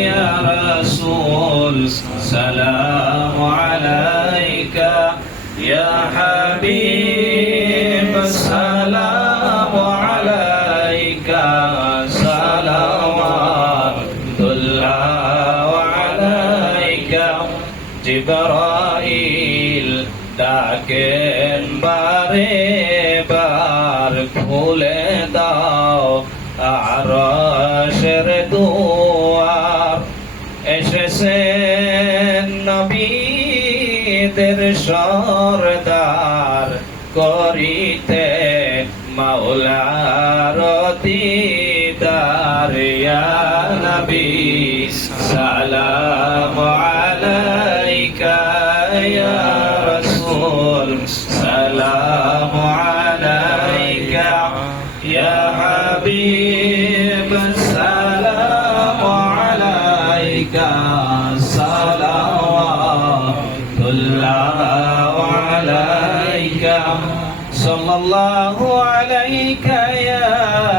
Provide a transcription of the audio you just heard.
يا رسول سلام عليك يا حبيب السلام عليك صلوات الله عليك জিবরাইল ডাকেন বারে বার খুলে দাও আরশের দুয়ার এসেছেন নবীদের সরদার করিতে মাওলার দিদার ইয়া নবী সালাম আলাইকা ইয়া রাসূল সালাম আলাইকা ইয়া হাবিব সালাম আলাইকা সালাওয়াতুল্লাহ আলাইকা সাল্লাল্লাহু আলাইকা ইয়া